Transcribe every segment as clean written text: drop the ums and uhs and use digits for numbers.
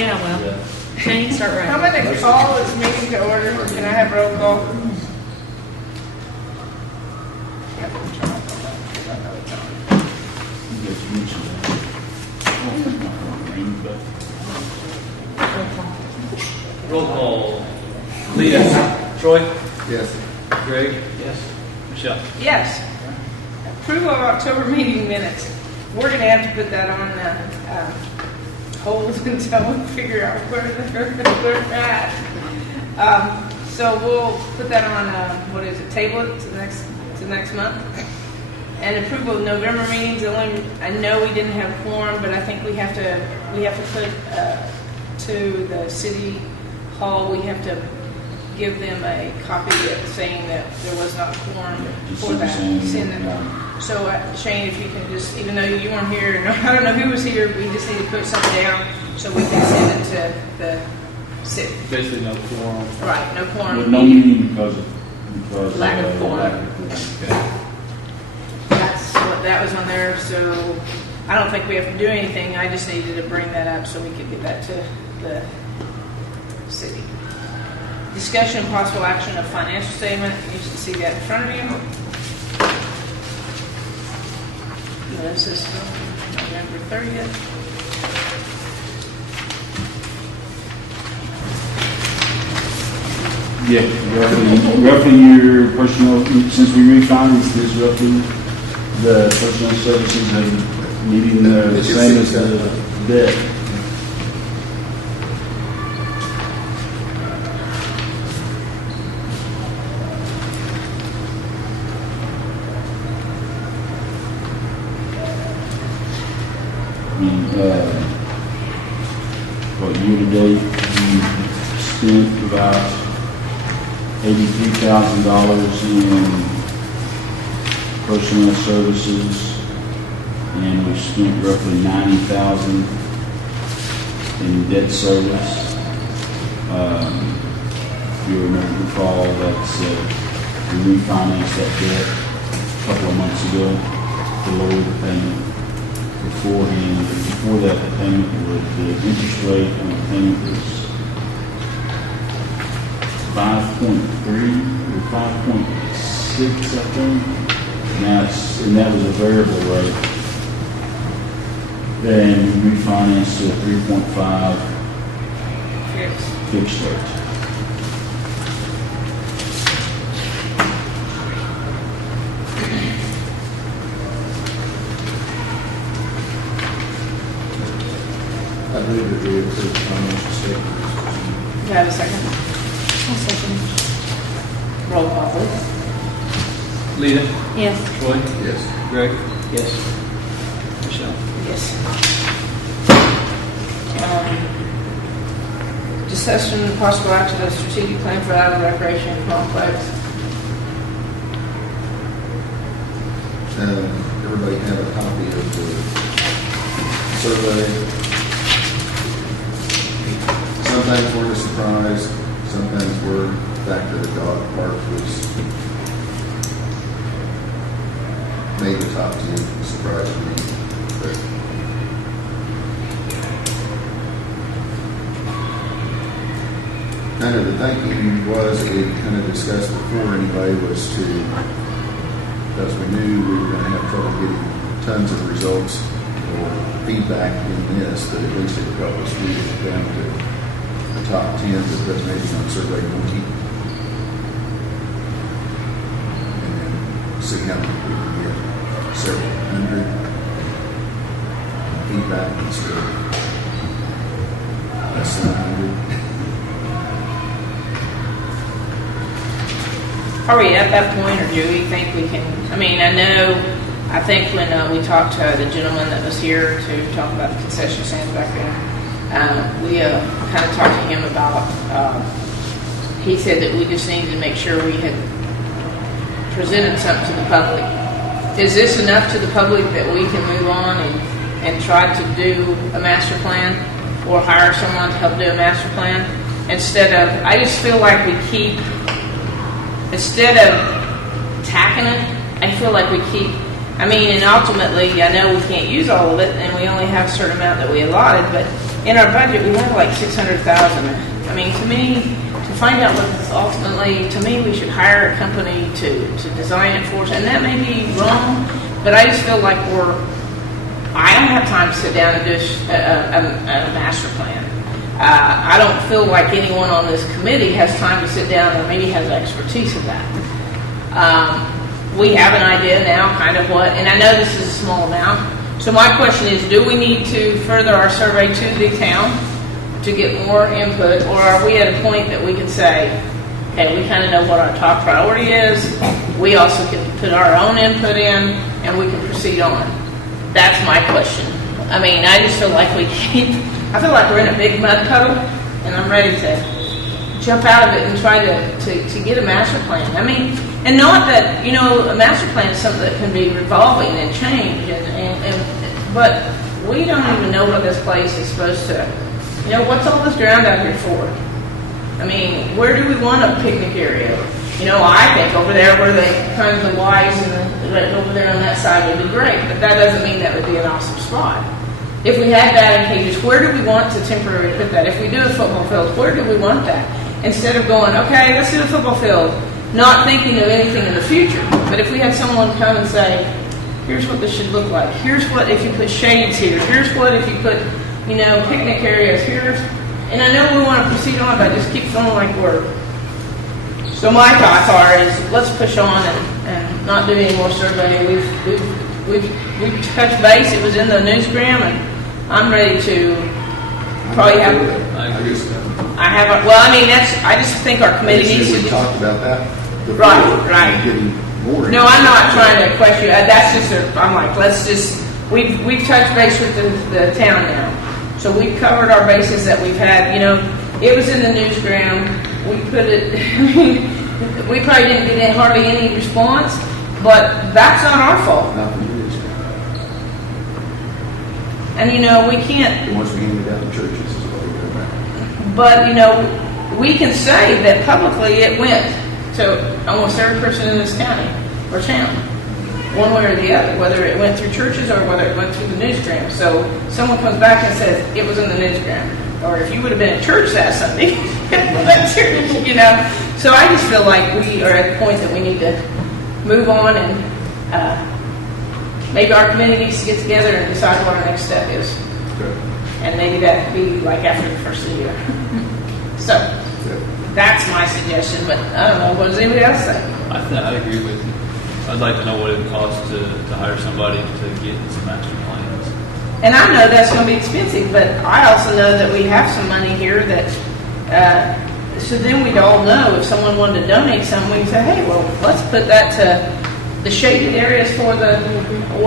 Yeah, well, Shane, start right. I'm going to call this meeting to order. Can I have roll call? Roll call. Leah. Troy. Yes. Greg. Yes. Michelle. Yes. Approval of October meeting minutes. We're going to have to put that on hold until we figure out where they're at. So we'll put that on, table it to next month. And approval of November meetings. I know we didn't have quorum, but I think we have to put to the city hall. We have to give them a copy saying that there was not quorum for that. Send them. So Shane, if you can just, even though you weren't here, and I don't know who was here, we just need to put something down so we can send it to the city. Basically no quorum. Right, no quorum. With no meeting because Lack of quorum. lack of quorum. Okay. That's what that was on there. So I don't think we have to do anything. I just needed to bring that up so we could get that to the city. Discussion and possible action of financial statement. You should see that in front of you. This is November 30th. Yeah, roughly your personnel, since we refinanced this, roughly the personnel services have meeting the same as the debt. What year to date, we spent about $83,000 in personnel services, and we spent roughly $90,000 in debt service. If you recall, that's we refinanced that debt a couple of months ago to lower the payment. Beforehand, before that, the interest rate on the payment was 5.3 or 5.6, I think. And that was a variable rate. Then we refinanced to a 3.5 fixed rate. I believe that we approved financial statements. Do you have a second? I'll second. Roll call, please. Leah. Yes. Troy. Yes. Greg. Yes. Michelle. Yes. Discussion and possible action of strategic plan for Alva Recreation Complex. Everybody have a copy of the survey. Some things were a surprise. Some things were the fact that the dog park was made the top 10. Surprised me. But kind of the thinking was, we kind of discussed before anyway, was to, because we knew we were going to have trouble getting tons of results or feedback in this, but at least it would help us read it down to the top 10 that was maybe on Survey Monkey. And then see how many we can get. Several hundred feedback instead of less than 100. Are we at that point, or do we think we can? I mean, I think when we talked to the gentleman that was here to talk about the concession stands back then, we kind of talked to him about, he said that we just needed to make sure we had presented something to the public. Is this enough to the public that we can move on and try to do a master plan, or hire someone to help do a master plan? Instead of, I just feel like we keep, instead of tacking it, I feel like we keep, and ultimately, I know we can't use all of it, and we only have a certain amount that we allotted, but in our budget, we have like 600,000. I mean, to me, to find out what this ultimately, to me, we should hire a company to design it for us. And that may be wrong, but I just feel like I don't have time to sit down and do a master plan. I don't feel like anyone on this committee has time to sit down or maybe has expertise of that. We have an idea now, kind of what, and I know this is a small amount. So my question is, do we need to further our survey to the town to get more input, or are we at a point that we can say, okay, we kind of know what our top priority is, we also can put our own input in, and we can proceed on? That's my question. I mean, I just feel like I feel like we're in a big mud puddle, and I'm ready to jump out of it and try to get a master plan. I mean, and not that, a master plan is something that can be revolving and change, but we don't even know what this place is supposed to, what's all this ground out here for? I mean, where do we want a picnic area? I think over there where the kind of the Y's and right over there on that side would be great, but that doesn't mean that would be an awesome spot. If we had batting cages, where do we want to temporarily put that? If we do a football field, where do we want that? Instead of going, okay, let's do a football field, not thinking of anything in the future. But if we had someone come and say, here's what this should look like. Here's what if you put shades here. Here's what if you put, picnic areas. And I know we want to proceed on, but I just keep feeling like we're. So my thoughts is let's push on and not do any more surveying. We've touched base. It was in the newsgram, and I'm ready to probably have. I haven't. Well, I mean, I just think our committee needs to. We talked about that. Right. Getting more. No, I'm not trying to question you. That's just. I'm like, let's just. We've touched base with the town now, so we've covered our bases that we've had. It was in the newsgram. We put it. I mean, we probably didn't get hardly any response, but that's not our fault. Not from the newsgram. And we can't. Once we hand it out in churches, is what we go back. But we can say that publicly it went to almost every person in this county or town, one way or the other, whether it went through churches or whether it went through the newsgram. So someone comes back and says it was in the newsgram, or if you would have been at church that Sunday, that's church, So I just feel like we are at the point that we need to move on, and maybe our committee needs to get together and decide what our next step is. Okay. And maybe that could be like after the first of the year. So that's my suggestion, but I don't know. What does anybody else say? I agree with you. I'd like to know what it would cost to hire somebody to get some master plans. And I know that's going to be expensive, but I also know that we have some money here that, so then we'd all know if someone wanted to donate something, we can say, hey, well, let's put that to the shaded areas or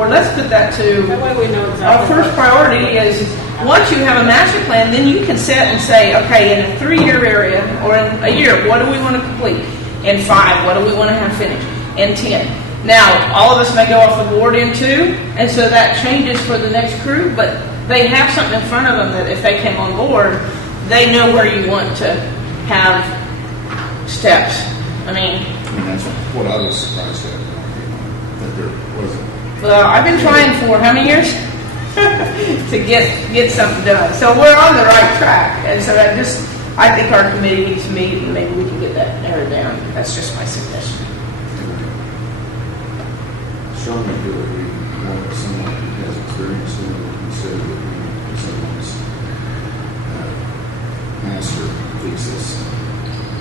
let's put that to, That way we know exactly. Our first priority is, once you have a master plan, then you can set and say, okay, in a 3-year area, or in a year, what do we want to complete? In 5, what do we want to have finished? In 10. Now, all of us may go off the board in 2, and so that changes for the next crew, but they have something in front of them that if they came on board, they know where you want to have steps. I mean, that's what I was surprised at, that there wasn't. Well, I've been trying for how many years to get something done. So we're on the right track, and so I think our committee needs to meet, and maybe we can get that narrowed down. That's just my suggestion. Strongly feel that we want someone who has experience in it instead of looking someone's master thesis.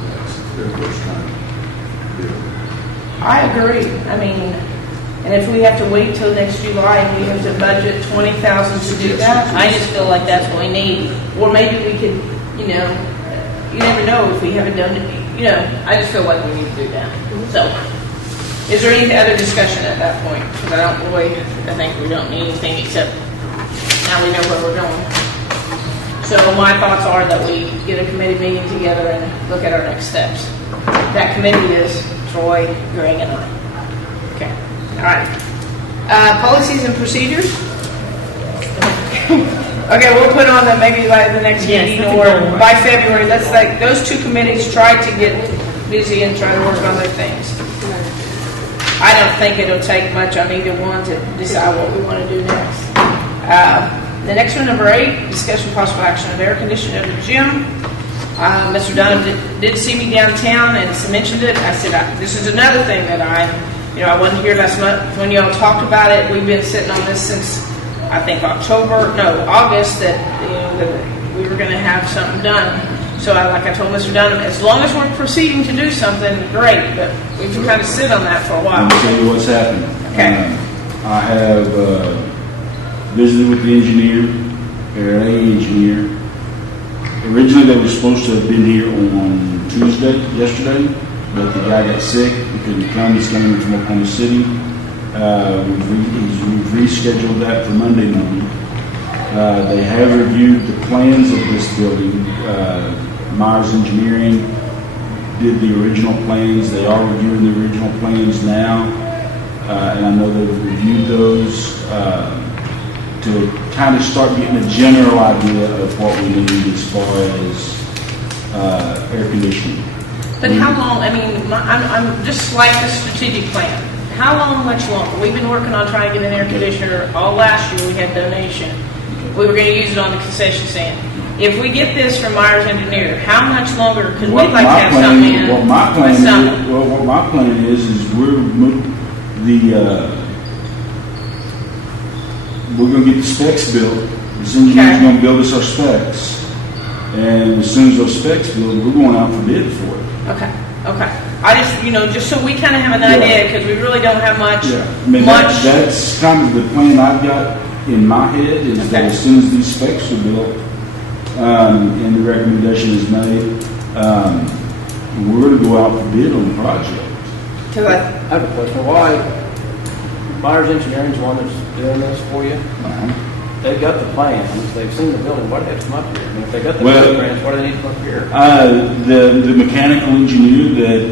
That's their first time doing it. I agree. I mean, and if we have to wait till next July and we have to budget $20,000 to do that, I just feel like that's what we need. Or maybe we could, you never know if we haven't done it. I just feel like we need to do that. So, is there any other discussion at that point? Because I think we don't need anything except now we know where we're going. So my thoughts are that we get a committee meeting together and look at our next steps. That committee is Troy, Greg, and I. Okay. All right. Policies and procedures. Okay, we'll put on maybe by the next Yes, meeting that's a or good one. by February. Let's those 2 committees try to get busy and try to work on their things. I don't think it'll take much on either one to decide what we want to do next. The next one, number 8, discussion possible action of air conditioning of the gym. Mr. Dunham did see me downtown and mentioned it. I said, this is another thing that I wasn't here last month when y'all talked about it. We've been sitting on this since, I think, August, that we were going to have something done. So like I told Mr. Dunham, as long as we're proceeding to do something, great, but we can kind of sit on that for a while. Let me tell you what's happened. Okay. I have visited with the engineer, or an engineer. Originally, they were supposed to have been here on yesterday, but the guy got sick. He couldn't come. He's coming from Oklahoma City. We've rescheduled that for Monday morning. They have reviewed the plans of this building. Myers Engineering did the original plans. They are reviewing the original plans now, and I know they've reviewed those to kind of start getting a general idea of what we need as far as air conditioning. But how long, I'm just like the strategic plan. How much longer? We've been working on trying to get an air conditioner. All last year we had donation. We were going to use it on the concession stand. If we get this from Myers Engineer, how much longer? Because we'd like to have something in what my plan is we're going to get the specs built. This engineer's going to build us our specs. And as soon as those specs build, we're going out for bid for it. Okay. I just so we kind of have an idea, because we really don't have much. Yeah. That's kind of the plan I've got in my head, is that as soon as these specs are built and the recommendation is made, we're going to go out for bid on the project. I have a question. Why Myers Engineering's the one that's doing this for you? They've got the plans. They've seen the building. Why do they have to come up here? If they got the plans, why do they need to come up here? The mechanical engineer that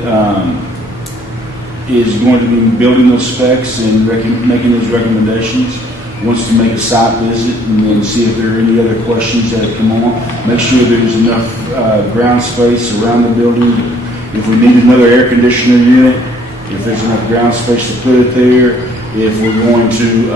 is going to be building those specs and making those recommendations wants to make a site visit and then see if there are any other questions that come on. Make sure there's enough ground space around the building. If we need another air conditioner unit, if there's enough ground space to put it there, if we're going to